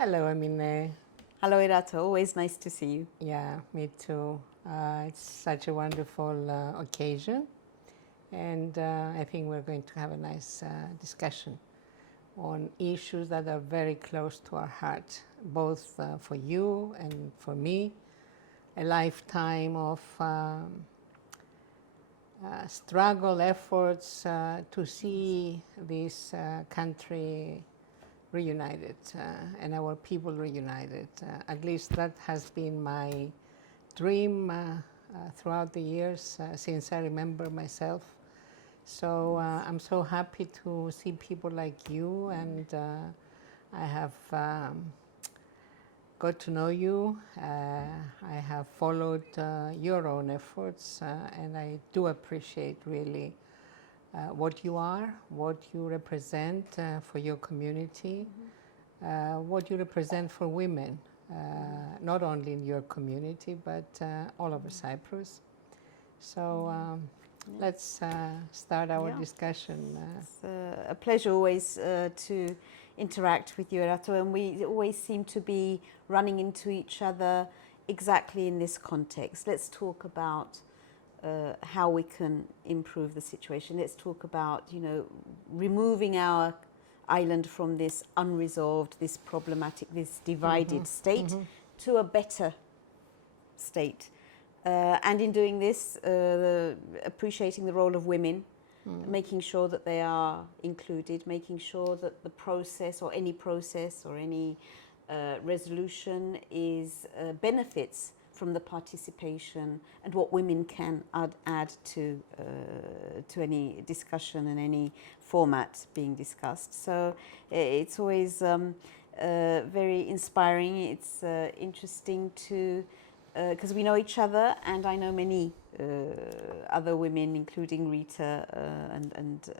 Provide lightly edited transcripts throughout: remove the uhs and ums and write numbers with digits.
Hello, Emine. Hello, Erato. Always nice to see you. Yeah, me too. It's such a wonderful occasion, and I think we're going to have a nice discussion on issues that are very close to our heart, both for you and for me. A lifetime of struggle, efforts to see this country reunited and our people reunited. At least that has been my dream throughout the years since I remember myself. So I'm so happy to see people like you, and I have got to know you. I have followed your own efforts, and I do appreciate really what you are, what you represent for your community, what you represent for women, not only in your community, but all over Cyprus. So let's start our discussion. It's a pleasure always to interact with you, Erato, and we always seem to be running into each other exactly in this context. Let's talk about how we can improve the situation. Let's talk about, removing our island from this unresolved, this problematic, this divided state to a better state. And in doing this, appreciating the role of women, making sure that they are included, making sure that the process or any resolution is benefits from the participation and what women can add to any discussion and any format being discussed. So it's always very inspiring. It's interesting to because we know each other, and I know many other women, including Rita and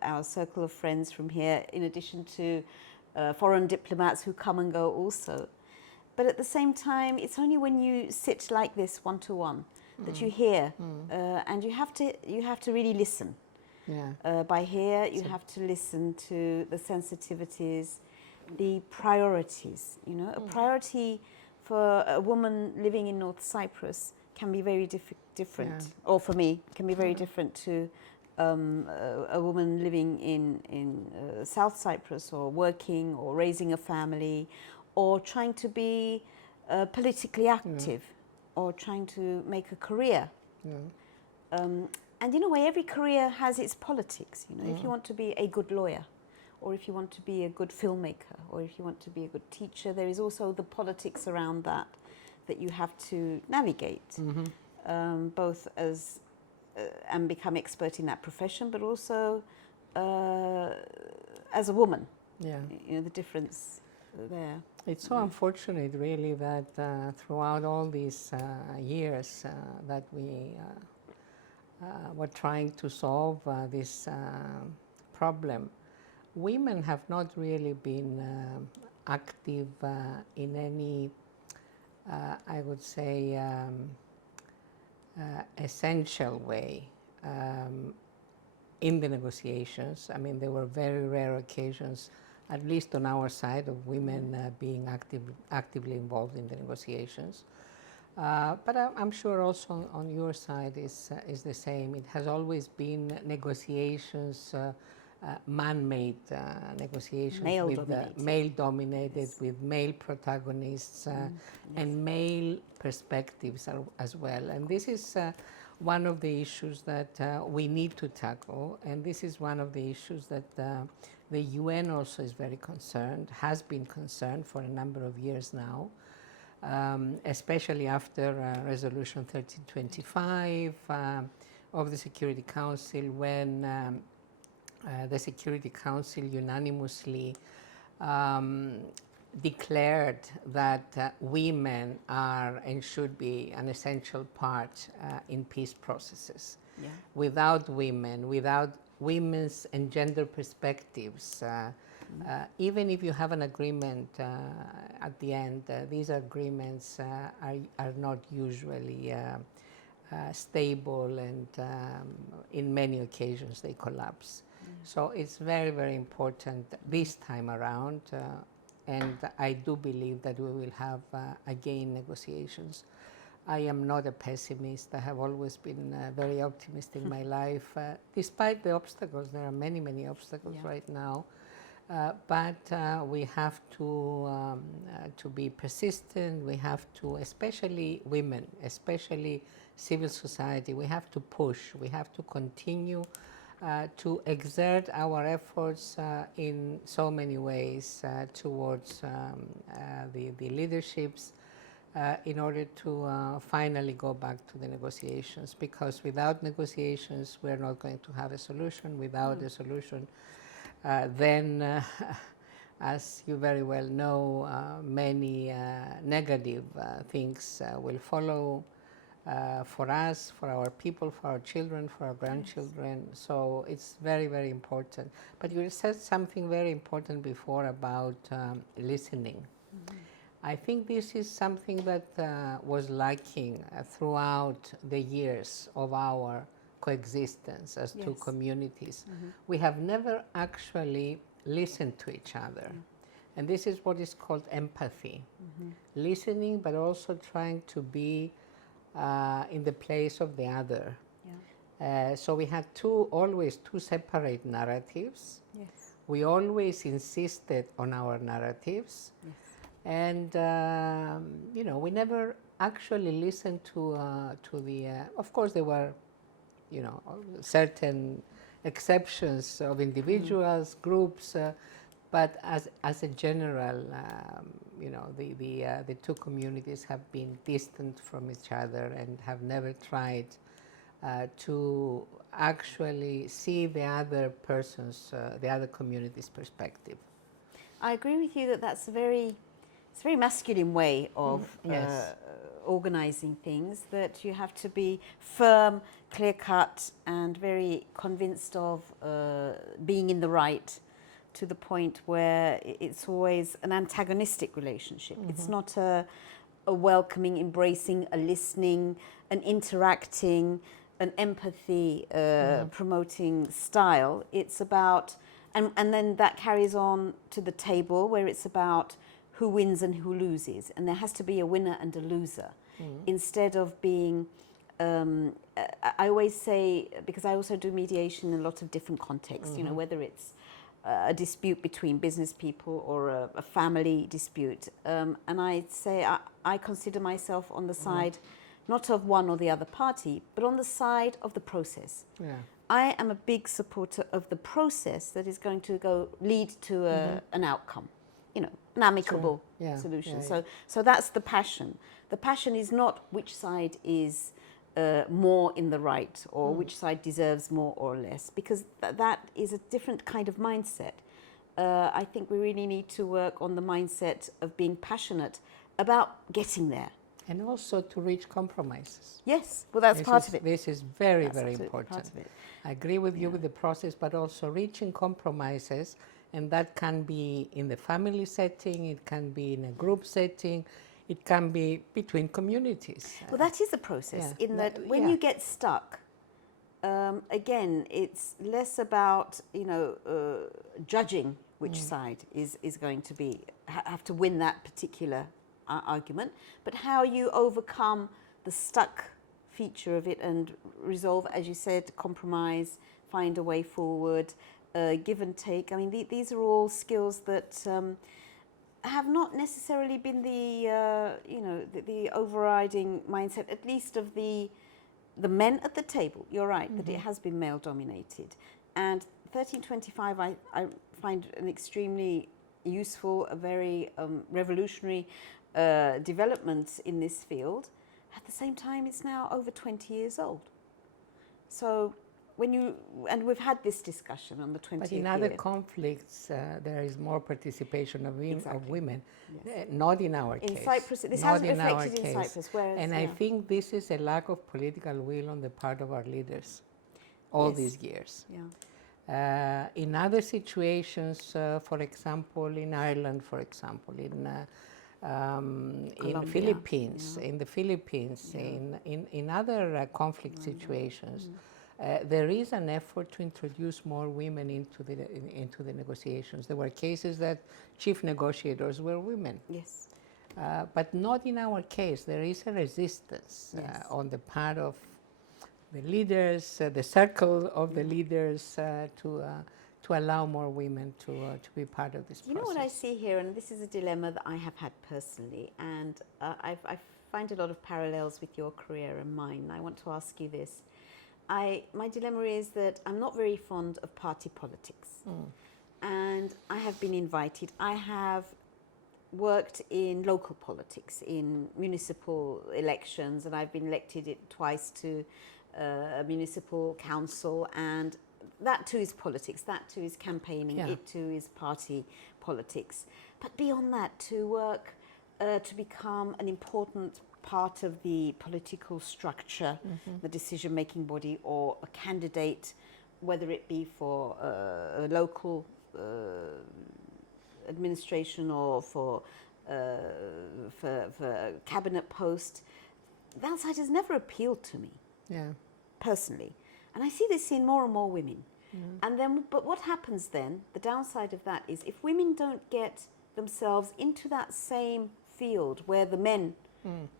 our circle of friends from here, in addition to foreign diplomats who come and go also. But at the same time, it's only when you sit like this one-to-one that you hear, and you have to really listen. Yeah. By here, you have to listen to the sensitivities, the priorities. A priority for a woman living in North Cyprus can be very different, or for me, can be very different to a woman living in South Cyprus, or working, or raising a family, or trying to be politically active, or trying to make a career. And in a way, every career has its politics. If you want to be a good lawyer, or if you want to be a good filmmaker, or if you want to be a good teacher, there is also the politics around that you have to navigate, both as and become expert in that profession, but also as a woman. Yeah. The difference there. It's so unfortunate, really, that throughout all these years that we were trying to solve this problem, women have not really been active in any, I would say, essential way in the negotiations. I mean, there were very rare occasions, at least on our side, of women being actively involved in the negotiations. But I'm sure also on your side is the same. It has always been negotiations, man-made negotiations, male-dominated, with male protagonists and male perspectives as well. And this is one of the issues that we need to tackle, and this is one of the issues that the UN also is very concerned, has been concerned for a number of years now, especially after Resolution 1325 of the Security Council, when the Security Council unanimously declared that women are and should be an essential part in peace processes. Yeah. Without women, without women's and gender perspectives, even if you have an agreement at the end, these agreements are not usually stable, and in many occasions they collapse. So it's very, very important this time around, and I do believe that we will have again negotiations. I am not a pessimist. I have always been very optimistic in my life, despite the obstacles. There are many, many obstacles right now. But we have to be persistent. We have to, especially women, especially civil society, we have to push. We have to continue to exert our efforts in so many ways towards the leaderships in order to finally go back to the negotiations. Because without negotiations, we're not going to have a solution. Without a solution, then, as you very well know, many negative things will follow for us, for our people, for our children, for our grandchildren. So it's very, very important. But you said something very important before about listening. I think this is something that was lacking throughout the years of our coexistence as two communities. We have never actually listened to each other. And this is what is called empathy. Listening, but also trying to be in the place of the other. So we had always two separate narratives. We always insisted on our narratives. And, you know, we never actually listened to the, of course there were, you know, certain exceptions of individuals, groups, but as a general, you know, the two communities have been distant from each other and have never tried to actually see the other person's, the other community's perspective. I agree with you that it's a very masculine way of organizing things, that you have to be firm, clear-cut, and very convinced of being in the right, to the point where it's always an antagonistic relationship. It's not a welcoming, embracing, a listening, an interacting, an empathy promoting style. It's about, and then that carries on to the table, where it's about who wins and who loses, and there has to be a winner and a loser, instead of being, I always say, because I also do mediation in a lot of different contexts, you know, whether it's a dispute between business people or a family dispute, and I say I consider myself on the side not of one or the other party, but on the side of the process. I am a big supporter of the process that is going to lead to an outcome, you know, an amicable solution. So that's the passion. The passion is not which side is more in the right, or which side deserves more or less, because that is a different kind of mindset. I think we really need to work on the mindset of being passionate about getting there. And also to reach compromises. Yes, well, that's part of it. This is very, That's very absolutely important. part of it. I agree with you with the process, but also reaching compromises, and that can be in the family setting, it can be in a group setting, it can be between communities. Well, that is a process, in that when you get stuck, again, it's less about, you know, judging which side is going to be, have to win that particular argument, but how you overcome the stuck feature of it and resolve, as you said, compromise, find a way forward, give and take. I mean, these are all skills that have not necessarily been the, you know, the overriding mindset, at least of the men at the table. You're right, that it has been male-dominated. And 1325, I find an extremely useful, a very revolutionary development in this field. At the same time, it's now over 20 years old. So when you, and we've had this discussion on the 20th year. But in other conflicts, there is more participation of women, not in our case. In Cyprus, this hasn't reflected in Cyprus. Whereas, and I think this is a lack of political will on the part of our leaders all these years. In other situations, for example, in Ireland, for example, in Philippines, in the Philippines, in other conflict situations, there is an effort to introduce more women into the negotiations. There were cases that chief negotiators were women. Yes. But not in our case. There is a resistance Yes. on the part of the leaders, the circle of the leaders, to allow more women to be part of this process. You know what I see here, and this is a dilemma that I have had personally, and I find a lot of parallels with your career and mine. I want to ask you this. My dilemma is that I'm not very fond of party politics, and I have been invited. I have worked in local politics, in municipal elections, and I've been elected twice to a municipal council, and that too is politics, that too is campaigning, it too is party politics. But beyond that, to work to become an important part of the political structure, the decision-making body, or a candidate, whether it be for a local administration or for a cabinet post, that side has never appealed to me, personally. And I see this in more and more women. And then, but what happens then, the downside of that is if women don't get themselves into that same field where the men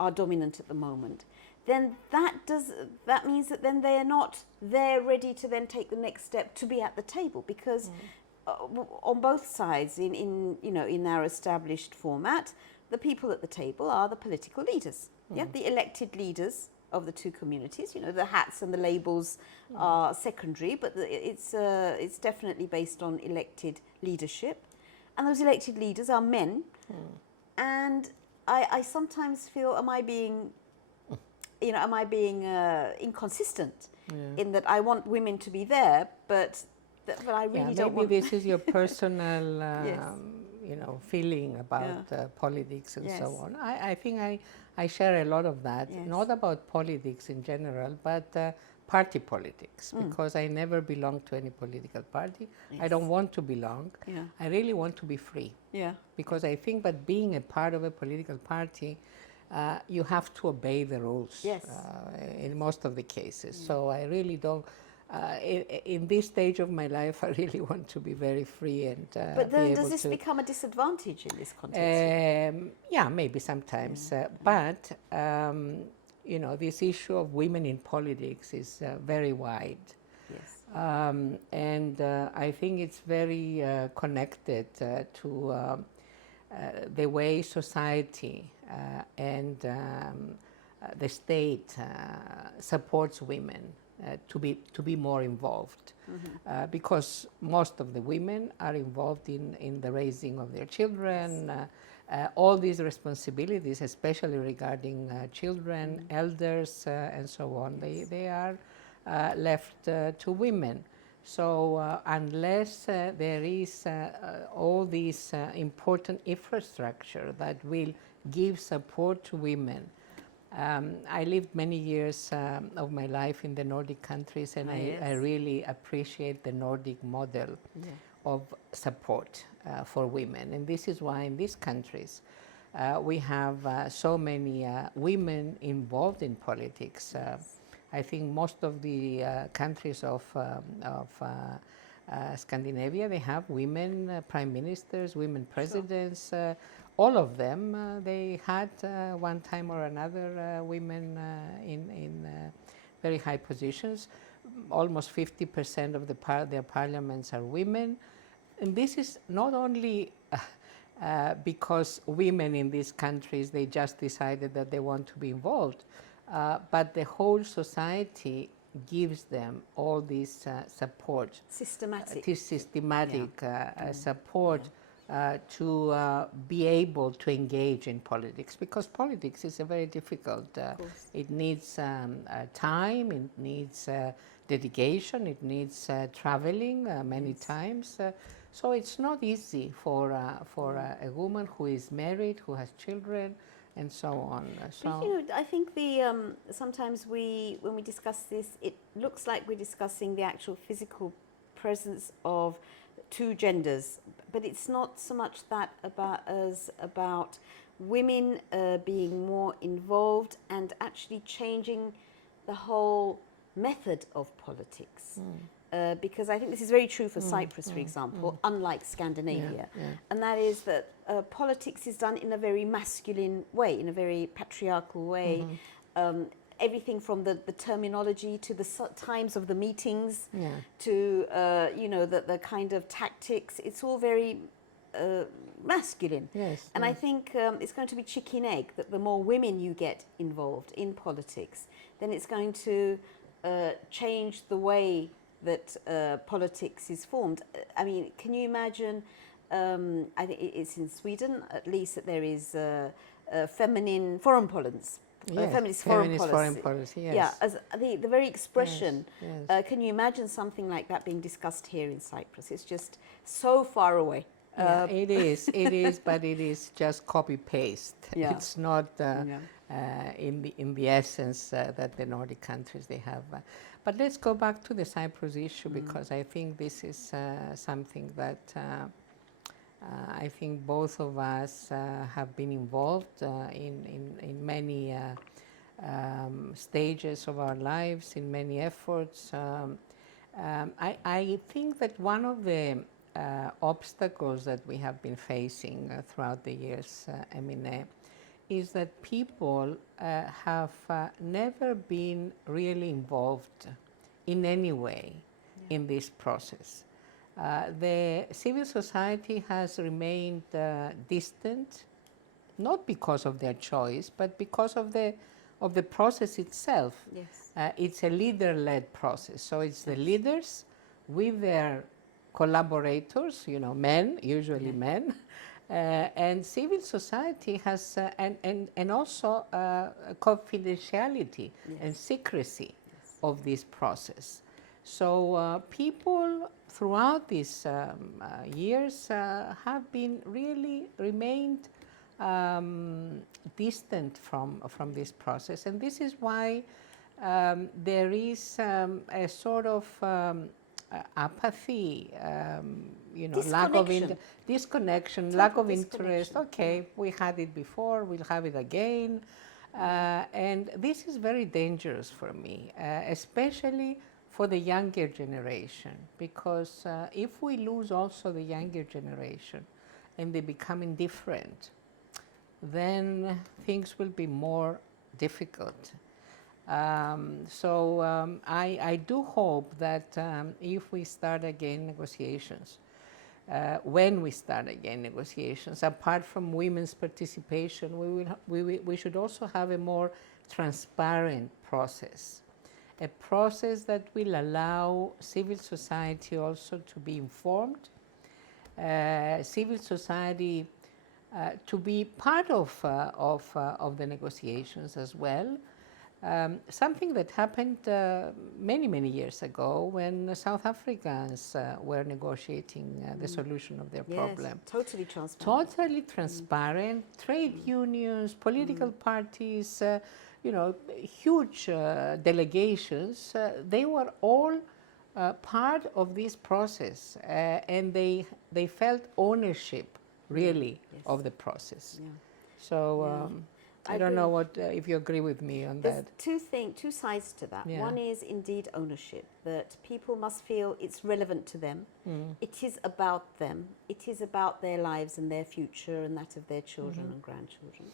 are dominant at the moment, then that means that then they are not there ready to then take the next step to be at the table, because on both sides, in our established format, the people at the table are the political leaders, the elected leaders of the two communities. The hats and the labels are secondary, but it's definitely based on elected leadership, and those elected leaders are men. And I sometimes feel, am I being inconsistent in that I want women to be there, but I really don't want. Maybe this is your personal feeling about politics and so on. I think I share a lot of that, not about politics in general, but party politics, because I never belonged to any political party. I don't want to belong. I really want to be free. Because I think that being a part of a political party, you have to obey the rules in most of the cases. So I really don't. In this stage of my life, I really want to be very free and. But then, does this become a disadvantage in this context? Yeah, maybe sometimes. But this issue of women in politics is very wide. And I think it's very connected to the way society and the state supports women to be more involved, because most of the women are involved in the raising of their children. All these responsibilities, especially regarding children, elders, and so on, they are left to women. So unless there is all this important infrastructure that will give support to women. I lived many years of my life in the Nordic countries, and I really appreciate the Nordic model of support for women. And this is why in these countries we have so many women involved in politics. I think most of the countries of Scandinavia, they have women prime ministers, women presidents. All of them, they had one time or another women in very high positions. Almost 50% of their parliaments are women. And this is not only because women in these countries, they just decided that they want to be involved, but the whole society gives them all this support. Systematic support. To be able to engage in politics, because politics is a very difficult. It needs time, it needs dedication, it needs traveling many times. So it's not easy for a woman who is married, who has children, and so on. But, I think sometimes when we discuss this, it looks like we're discussing the actual physical presence of two genders, but it's not so much that about women being more involved and actually changing the whole method of politics. Because I think this is very true for Cyprus, for example, unlike Scandinavia. And that is that politics is done in a very masculine way, in a very patriarchal way. Everything from the terminology to the times of the meetings to, you know, the kind of tactics. It's all very masculine. And I think it's going to be chicken egg, that the more women you get involved in politics, then it's going to change the way that politics is formed. I mean, can you imagine, I think it's in Sweden at least, that there is feminine foreign policy. Feminist foreign policy, yes. Yeah, as the very expression. Can you imagine something like that being discussed here in Cyprus? It's just so far away. Yeah, it is, but it is just copy-paste. It's not in the essence that the Nordic countries they have. But let's go back to the Cyprus issue, because I think this is something that I think both of us have been involved in many stages of our lives, in many efforts. I think that one of the obstacles that we have been facing throughout the years, Emine, is that people have never been really involved in any way in this process. The civil society has remained distant, not because of their choice, but because of the process itself. It's a leader-led process, so it's the leaders with their collaborators, you know, men, usually men, and civil society has, and also confidentiality and secrecy of this process. So people throughout these years have been really remained distant from this process, and this is why there is a sort of apathy, you know, lack of disconnection, lack of interest. Okay, we had it before, we'll have it again, and this is very dangerous for me, especially for the younger generation, because if we lose also the younger generation and they become indifferent, then things will be more difficult. I do hope that if we start again negotiations, when we start again negotiations, apart from women's participation, we should also have a more transparent process. A process that will allow civil society also to be informed, civil society to be part of the negotiations as well. Something that happened many, many years ago when South Africans were negotiating the solution of their problem. Totally transparent. Totally transparent. Trade unions, political parties, you know, huge delegations, they were all part of this process, and they felt ownership, really, of the process. So I don't know what if you agree with me on that. There's two sides to that. One is indeed ownership, that people must feel it's relevant to them. It is about them. It is about their lives and their future and that of their children and grandchildren.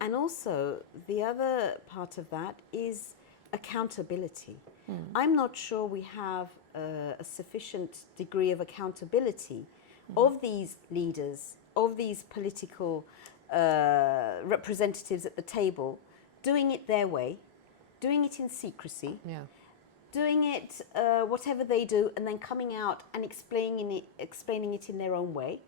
And also, the other part of that is accountability. I'm not sure we have a sufficient degree of accountability of these leaders, of these political representatives at the table, doing it their way, doing it in secrecy, doing it whatever they do, and then coming out and explaining it in their own way.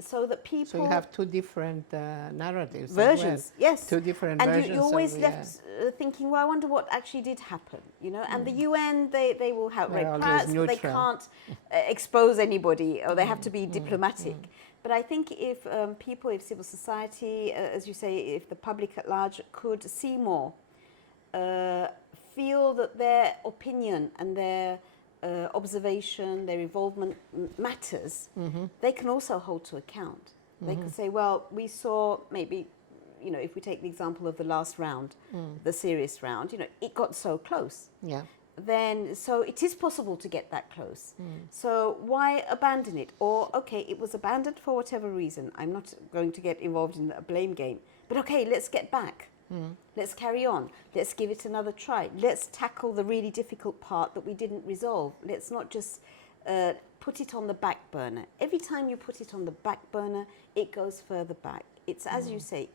So that people... So you have two different narratives. Versions, yes. Two different and versions. And you're always left thinking, well, I wonder what actually did happen, you know? And the UN, they will have red cards, but they can't expose anybody, or they have to be diplomatic. But I think if people, if civil society, as you say, if the public at large could see more, feel that their opinion and their observation, their involvement matters, they can also hold to account. They can say, well, we saw maybe you know, if we take the example of the last round, the serious round, you know, it got so close. Yeah. Then, so it is possible to get that close. So why abandon it? Or, okay, it was abandoned for whatever reason. I'm not going to get involved in a blame game. But okay, let's get back. Let's carry on. Let's give it another try. Let's tackle the really difficult part that we didn't resolve. Let's not just put it on the back burner. Every time you put it on the back burner, it goes further back. It's, as you say,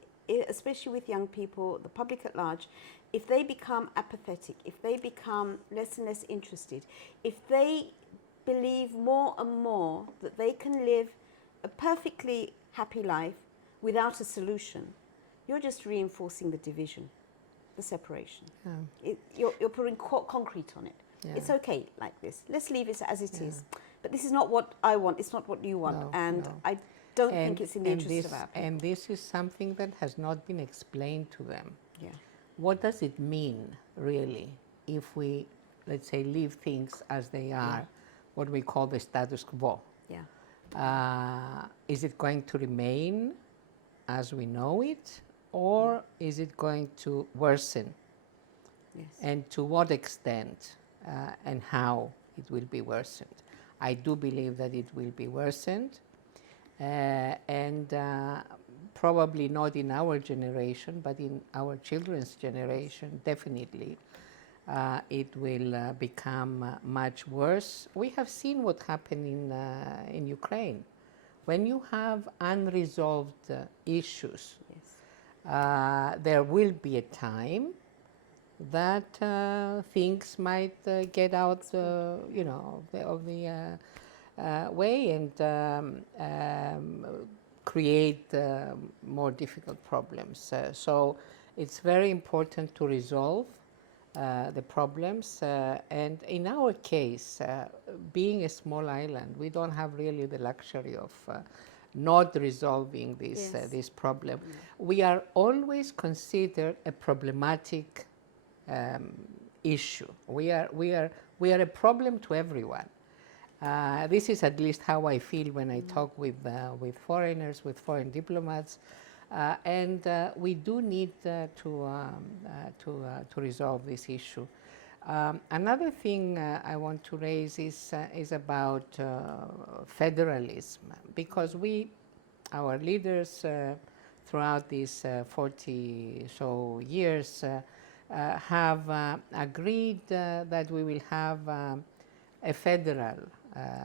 especially with young people, the public at large, if they become apathetic, if they become less and less interested, if they believe more and more that they can live a perfectly happy life without a solution, you're just reinforcing the division, the separation. You're putting concrete on it. Yeah. It's okay like this. Let's leave it as it is. But this is not what I want. It's not what you want. No, and no. I don't think it's in the interest this, of our people. And this is something that has not been explained to them. Yeah. What does it mean, really, if we, let's say, leave things as they are, what we call the status quo? Yeah. Is it going to remain as we know it, or is it going to worsen? Yes. And to what extent and how it will be worsened? I do believe that it will be worsened, and probably not in our generation, but in our children's generation, definitely. It will become much worse. We have seen what happened in Ukraine. When you have unresolved issues, there will be a time that things might get out, you know, of the way and create more difficult problems. So it's very important to resolve the problems. And in our case, being a small island, we don't have really the luxury of not resolving this problem. We are always considered a problematic issue. We are a problem to everyone. This is at least how I feel when I talk with foreigners, with foreign diplomats, and we do need to resolve this issue. Another thing I want to raise is about federalism, because our leaders throughout these 40 so years have agreed that we will have a federal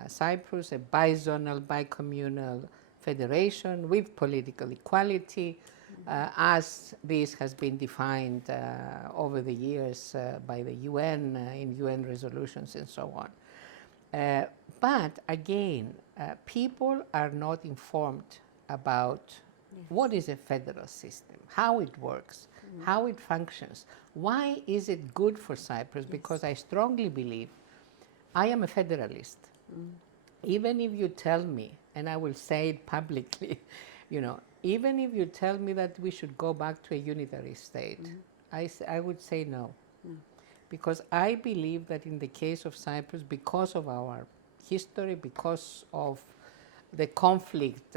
Cyprus, a bizonal, bicommunal federation with political equality, as this has been defined over the years by the UN in UN resolutions and so on. But again, people are not informed about what is a federal system, how it works, how it functions. Why is it good for Cyprus? Because I strongly believe I am a federalist. Even if you tell me, and I will say it publicly, you know, even if you tell me that we should go back to a unitary state, I would say no. Because I believe that in the case of Cyprus, because of our history, because of the conflict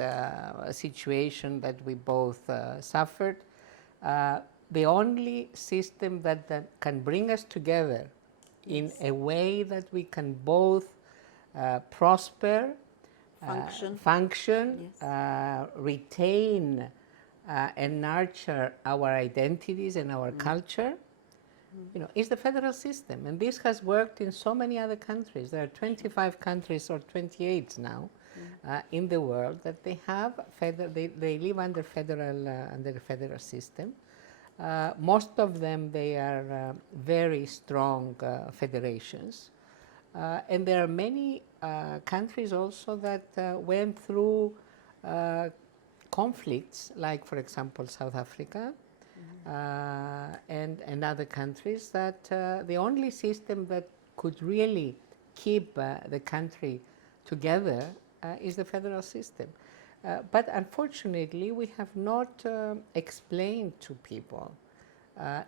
situation that we both suffered, the only system that can bring us together in a way that we can both prosper, function, retain and nurture our identities and our culture, you know, is the federal system. And this has worked in so many other countries. There are 25 countries or 28 now in the world that they have they live under the federal system. Most of them, they are very strong federations. And there are many countries also that went through conflicts, like, for example, South Africa and other countries, that the only system that could really keep the country together is the federal system. But unfortunately, we have not explained to people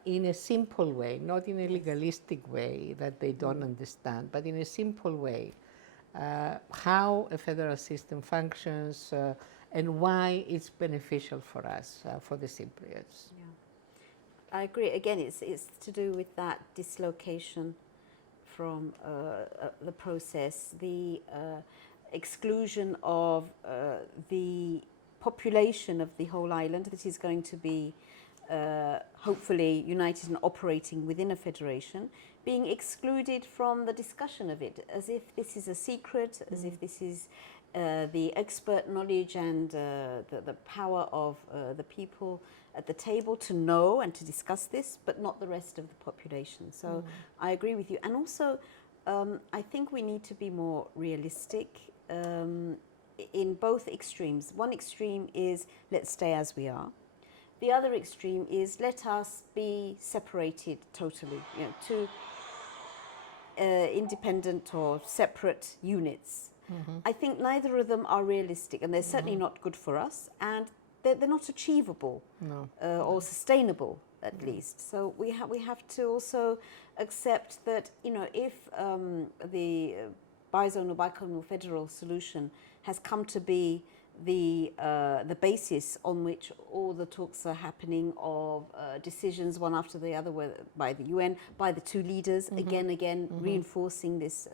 in a simple way, not in a legalistic way that they don't understand, but in a simple way, how a federal system functions and why it's beneficial for us, for the Cypriots. Yeah. I agree. Again, it's to do with that dislocation from the process, the exclusion of the population of the whole island that is going to be hopefully united and operating within a federation, being excluded from the discussion of it, as if this is a secret, as if this is the expert knowledge and the power of the people at the table to know and to discuss this, but not the rest of the population. So I agree with you. And also, I think we need to be more realistic in both extremes. One extreme is let's stay as we are. The other extreme is let us be separated totally, you know, two independent or separate units. I think neither of them are realistic, and they're certainly not good for us, and they're not achievable or sustainable, at least. So we have to also accept that, you know, if the bizonal, biconal federal solution has come to be the basis on which all the talks are happening of decisions one after the other, whether by the UN, by the two leaders, again, reinforcing this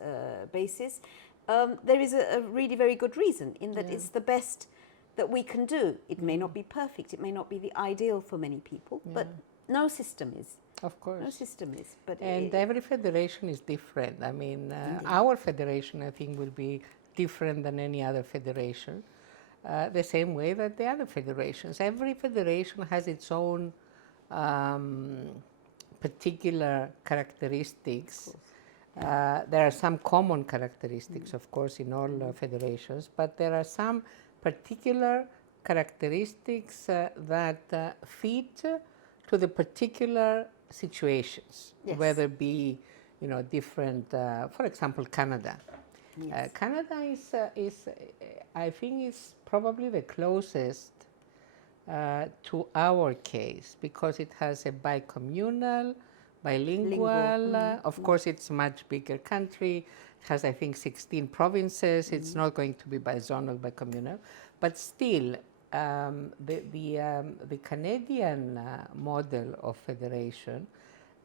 basis. There is a really very good reason in that it's the best that we can do. It may not be perfect, it may not be the ideal for many people, but no system is. Of course. No system is. But and every federation is different. I mean, our federation, I think, will be different than any other federation. The same way that the other federations. Every federation has its own particular characteristics. There are some common characteristics, of course, in all federations, but there are some particular characteristics that fit to the particular situations, whether it be, you know, different. For example, Canada. Canada is I think, is probably the closest to our case because it has a bicommunal, bilingual. Of course, it's a much bigger country. It has, I think, 16 provinces. It's not going to be bizonal, bicommunal, but still, the Canadian model of federation,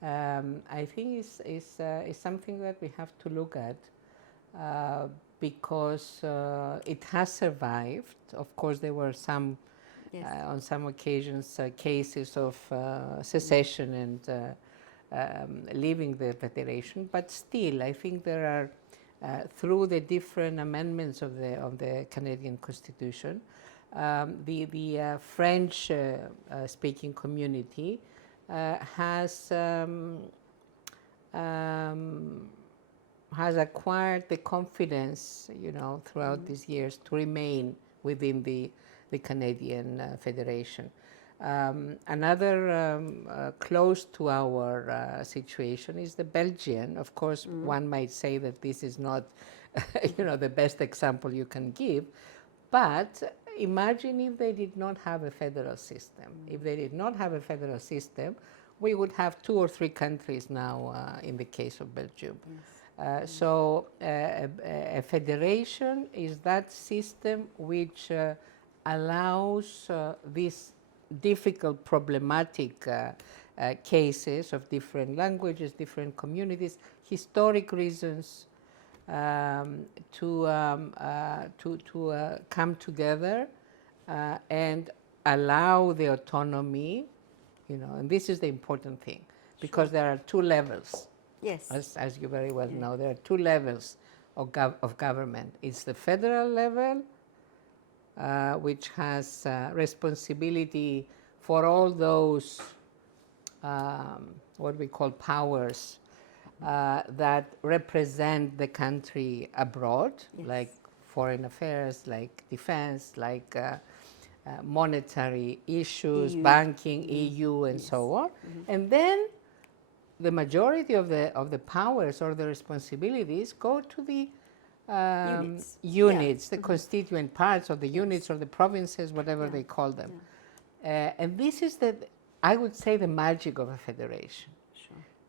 I think, is something that we have to look at. Because it has survived. Of course, there were some, on some occasions, cases of secession and leaving the federation. But still, I think there are, through the different amendments of the Canadian Constitution, the French-speaking community has acquired the confidence, you know, throughout these years to remain within the Canadian Federation. Another close to our situation is the Belgian. Of course, one might say that this is not, you know, the best example you can give, but imagine if they did not have a federal system. If they did not have a federal system, we would have 2 or 3 countries now in the case of Belgium. So a federation is that system which allows these difficult, problematic cases of different languages, different communities, historic reasons to come together and allow the autonomy, you know, and this is the important thing, because there are 2 levels. Yes. As you very well know, there are 2 levels of government. It's the federal level, which has responsibility for all those what we call powers that represent the country abroad, like foreign affairs, like defense, like monetary issues, banking, EU, and so on. And then the majority of the powers or the responsibilities go to the units, the constituent parts of the units or the provinces, whatever they call them. And this is I would say, the magic of a federation.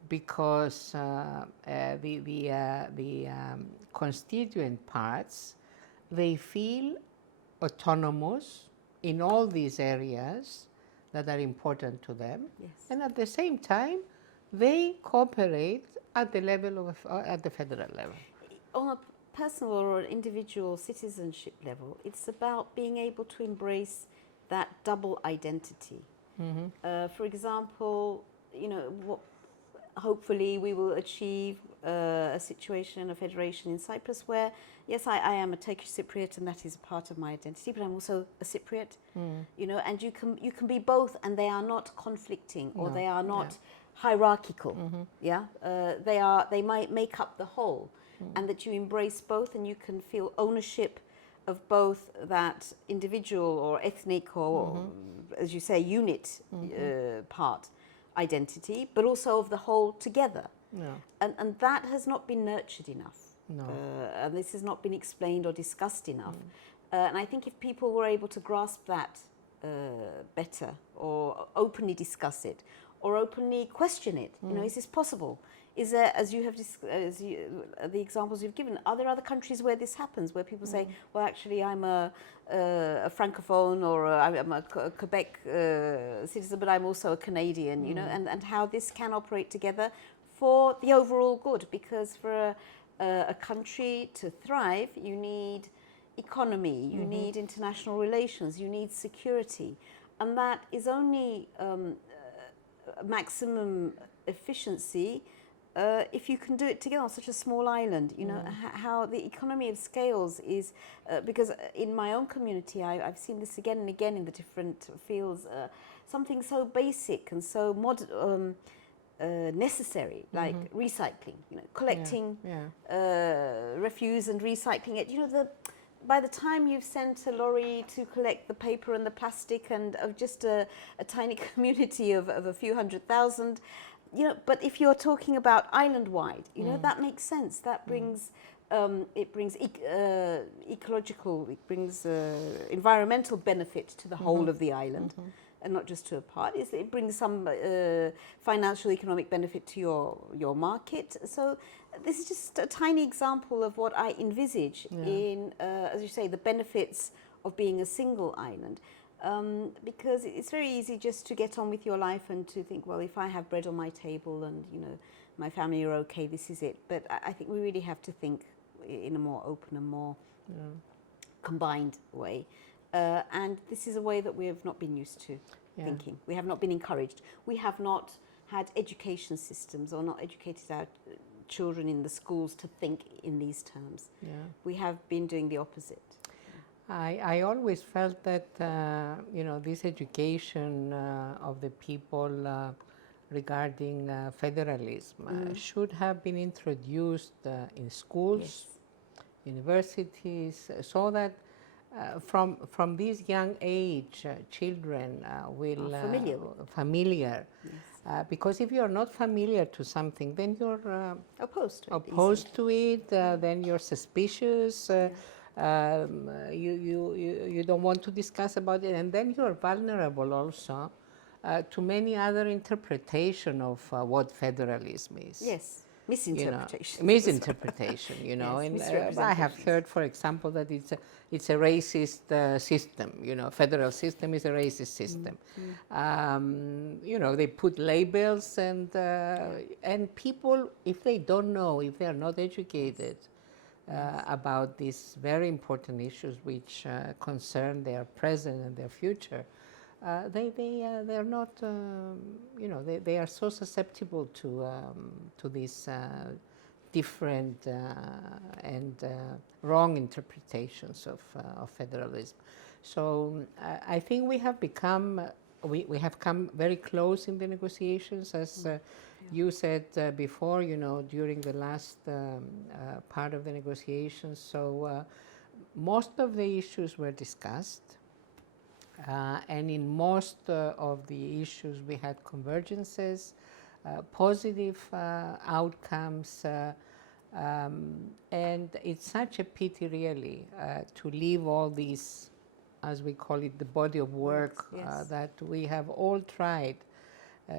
Because the constituent parts, they feel autonomous in all these areas that are important to them. Yes. And at the same time, they cooperate at the level of, at the federal level. On a personal or individual citizenship level, it's about being able to embrace that double identity. For example, you know, hopefully we will achieve a situation, a federation in Cyprus where, yes, I am a Turkish Cypriot and that is part of my identity, but I'm also a Cypriot, you know, and you can be both and they are not conflicting or they are not hierarchical, they might make up the whole, and that you embrace both and you can feel ownership of both that individual or ethnic or, as you say, unit part identity, but also of the whole together. And that has not been nurtured enough. And this has not been explained or discussed enough. And I think if people were able to grasp that better, or openly discuss it, or openly question it, you know, is this possible? Is there, as you have the examples you've given, are there other countries where this happens, where people say, well, actually, I'm a francophone, or I'm a Quebec citizen, but I'm also a Canadian, you know, and how this can operate together for the overall good, because for a country to thrive, you need economy, you need international relations, you need security, and that is only maximum efficiency if you can do it together on such a small island. You know, how the economy of scales is, because in my own community, I've seen this again and again in the different fields, something so basic and so necessary, like recycling, you know, collecting refuse and recycling it. You know, by the time you've sent a lorry to collect the paper and the plastic and of just a tiny community of a few 100,000, you know, but if you're talking about island-wide, you know, that makes sense. That brings, it brings ecological, it brings environmental benefit to the whole of the island, and not just to a part. It brings some financial, economic benefit to your market. So this is just a tiny example of what I envisage in, as you say, the benefits of being a single island. Because it's very easy just to get on with your life and to think, well, if I have bread on my table and, you know, my family are okay, this is it. But I think we really have to think in a more open and more combined way. And this is a way that we have not been used to thinking. We have not been encouraged. We have not had education systems or not educated our children in the schools to think in these terms. We have been doing the opposite. I always felt that, you know, this education of the people regarding federalism should have been introduced in schools, universities, so that from this young age, children will familiar. Because if you are not familiar to something, then you're opposed to it. Then you're suspicious. You don't want to discuss about it, and then you're vulnerable also to many other interpretation of what federalism is. Yes. Misinterpretation. You know, misinterpretation, you know. Yes, I have heard, for example, that it's a racist system. You know, federal system is a racist system. You know, they put labels, and people, if they don't know, if they are not educated about these very important issues which concern their present and their future, they are not, you know, they are so susceptible to these different and wrong interpretations of federalism. So I think we have become, we have come very close in the negotiations, as you said before, you know, during the last part of the negotiations. So most of the issues were discussed. And in most of the issues we had convergences, positive outcomes, and it's such a pity really to leave all these, as we call it, the body of work that we have all tried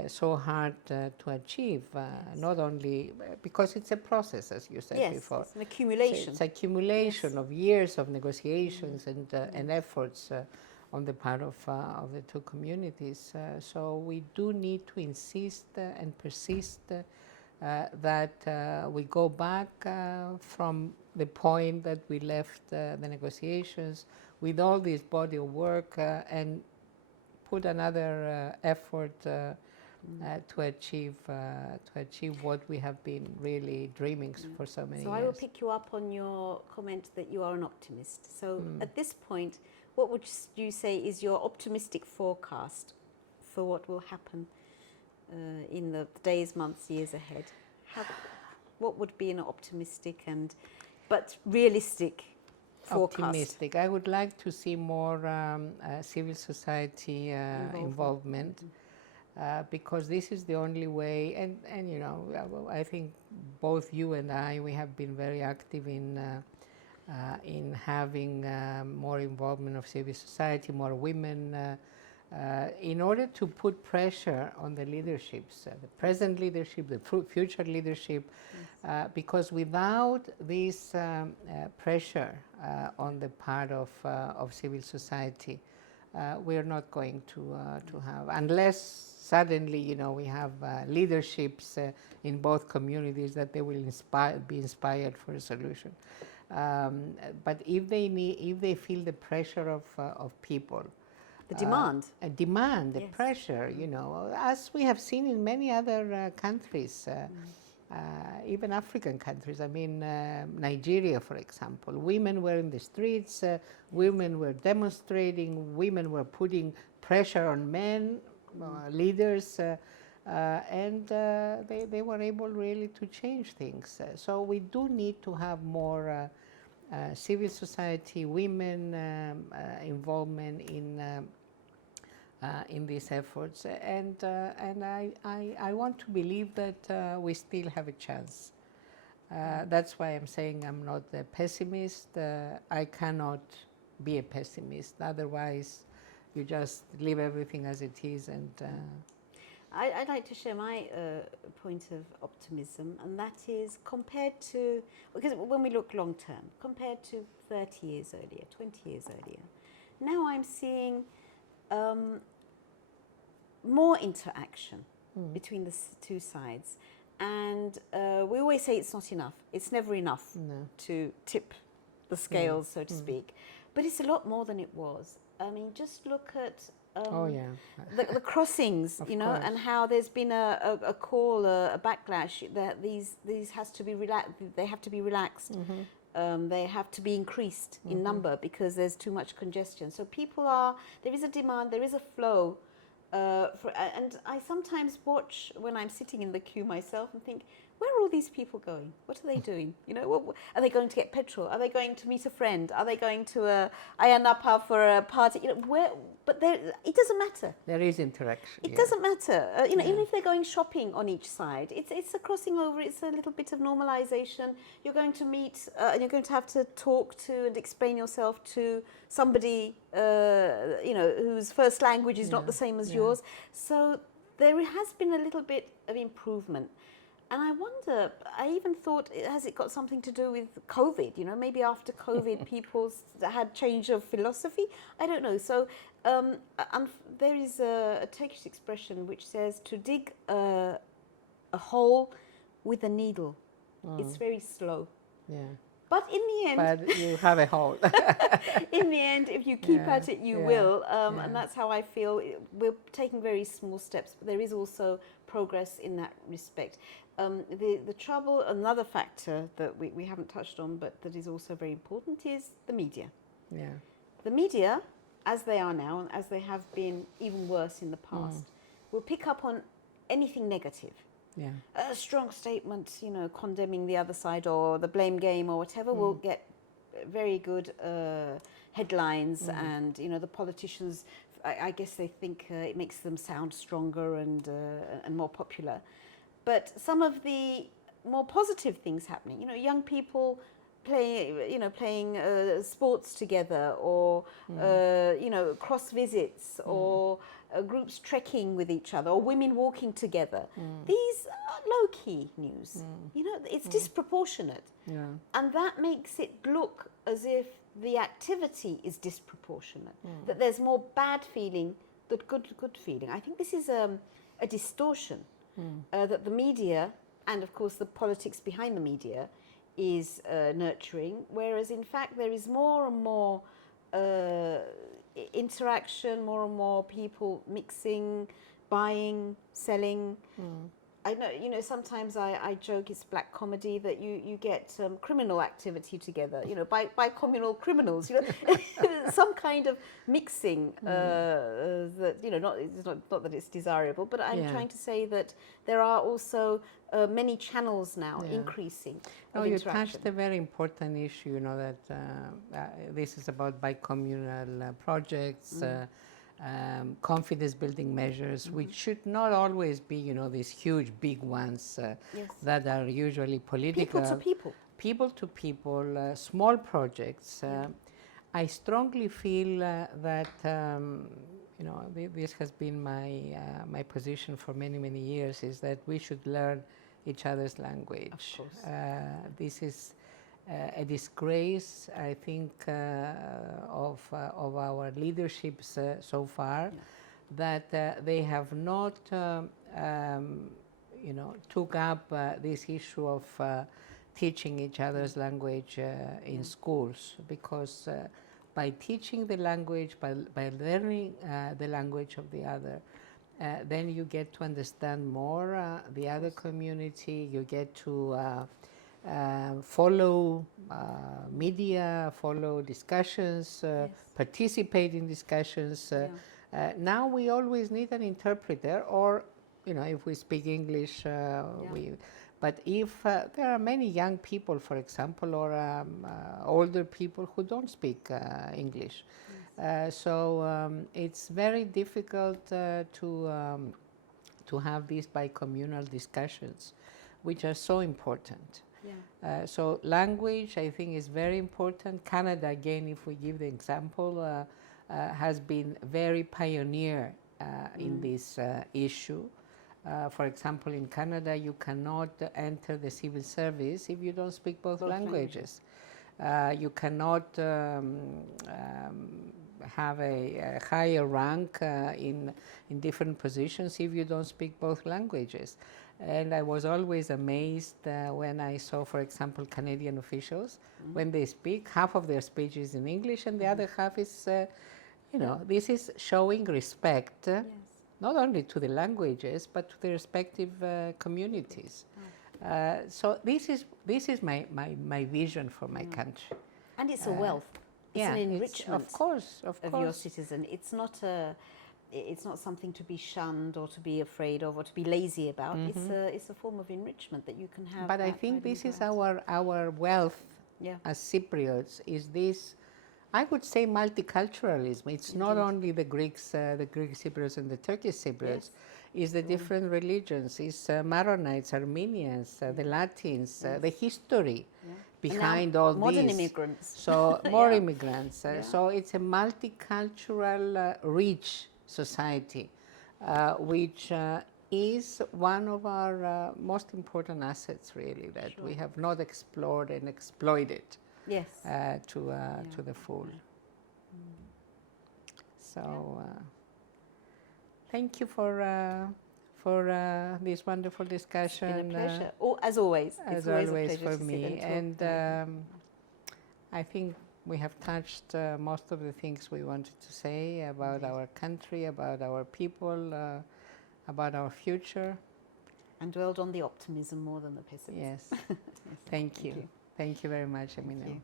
so hard to achieve, not only because it's a process, as you said before. It's an accumulation. It's accumulation of years of negotiations and efforts on the part of the two communities. So we do need to insist and persist that we go back from the point that we left the negotiations with all this body of work and put another effort to achieve what we have been really dreaming for so many years. So I will pick you up on your comment that you are an optimist. So at this point, what would you say is your optimistic forecast for what will happen in the days, months, years ahead? What would be an optimistic but realistic forecast? Optimistic. I would like to see more civil society involvement. Because this is the only way, and you know, I think both you and I, we have been very active in having more involvement of civil society, more women, in order to put pressure on the leaderships, the present leadership, the future leadership, because without this pressure on the part of civil society, we are not going to have, unless suddenly, you know, we have leaderships in both communities that they will be inspired for a solution. But if they feel the pressure of people, the demand, the pressure, you know, as we have seen in many other countries, even African countries. I mean, Nigeria, for example, women were in the streets, women were demonstrating, women were putting pressure on men. Leaders, and they were able really to change things. So we do need to have more civil society, women involvement in these efforts, and I want to believe that we still have a chance. That's why I'm saying I'm not a pessimist. I cannot be a pessimist, otherwise you just leave everything as it is. And I'd like to share my point of optimism, and that is compared to, because when we look long term, compared to 30 years earlier, 20 years earlier, now I'm seeing more interaction between the two sides. And we always say it's not enough. It's never enough to tip the scales, so to speak. But it's a lot more than it was. I mean, just look at the crossings, you know, and how there's been a call, a backlash that these has to be they have to be relaxed. They have to be increased in number because there's too much congestion. So there is a demand, there is a flow. And I sometimes watch when I'm sitting in the queue myself and think, where are all these people going? What are they doing? You know, are they going to get petrol? Are they going to meet a friend? Are they going to Ayia Napa for a party? You know, but it doesn't matter. There is interaction. It doesn't matter. You know, even if they're going shopping on each side, it's a crossing over. It's a little bit of normalization. You're going to meet, and you're going to have to talk to and explain yourself to somebody, you know, whose first language is not the same as yours. So there has been a little bit of improvement. And I wonder, I even thought, has it got something to do with COVID? You know, maybe after COVID, people had change of philosophy. I don't know. So there is a Turkish expression which says to dig a hole with a needle. It's very slow. Yeah. But in the end... But you have a hole. In the end, if you keep at it, you will. And that's how I feel. We're taking very small steps, but there is also progress in that respect. The trouble, another factor that we haven't touched on, but that is also very important, is the media. Yeah. The media, as they are now, and as they have been even worse in the past, will pick up on anything negative. Yeah. A strong statement, you know, condemning the other side or the blame game or whatever will get very good headlines, and you know the politicians. I guess they think it makes them sound stronger and more popular. But some of the more positive things happening, you know, young people playing sports together, or you know, cross visits, or groups trekking with each other or women walking together. These are low-key news. You know, it's disproportionate. Yeah. And that makes it look as if the activity is disproportionate, that there's more bad feeling than good feeling. I think this is a distortion that the media, and of course the politics behind the media, is nurturing, whereas in fact there is more and more interaction, more and more people mixing, buying, selling. I know, you know, sometimes I joke it's black comedy that you get criminal activity together, you know, by communal criminals, you know, some kind of mixing that, you know, it's not that it's desirable, but I'm trying to say that there are also many channels now increasing. Oh, you touched a very important issue, you know, that this is about bi-communal projects, confidence building measures, which should not always be, you know, these huge big ones that are usually political. People to people. People to people, small projects. I strongly feel that, you know, this has been my position for many years, is that we should learn each other's language. Of course. This is a disgrace, I think, of our leaderships so far, that they have not, you know, took up this issue of teaching each other's language in schools, because by teaching the language, by learning the language of the other, then you get to understand more the other community. You get to follow media, follow discussions, participate in discussions. Now we always need an interpreter, or, you know, if we speak English, but if there are many young people, for example, or older people who don't speak English. So it's very difficult to have these bi-communal discussions, which are so important. So language, I think, is very important. Canada, again, if we give the example, has been very pioneer in this issue. For example, in Canada, you cannot enter the civil service if you don't speak both languages. You cannot have a higher rank in different positions if you don't speak both languages. And I was always amazed when I saw, for example, Canadian officials, when they speak, half of their speech is in English and the other half is, you know, this is showing respect, not only to the languages, but to the respective communities. So this is my vision for my country. And it's a wealth. It's an enrichment of course. of your citizen. It's not something to be shunned or to be afraid of or to be lazy about. It's a form of enrichment that you can have. But I think this is our wealth as Cypriots, is this, I would say, multiculturalism. It's not only the Greek Cypriots and the Turkish Cypriots. It's the different religions. It's Maronites, Armenians, the Latins, the history behind all modern these. immigrants. So more immigrants. So it's a multicultural, rich society, which is one of our most important assets, really, that we have not explored and exploited to the full. So thank you for this wonderful discussion. It's been a pleasure. As always. As always for me. And I think we have touched most of the things we wanted to say about our country, about our people, about our future. And dwelled on the optimism more than the pessimism. Yes. Thank you. Thank you very much, Emine. Thank you.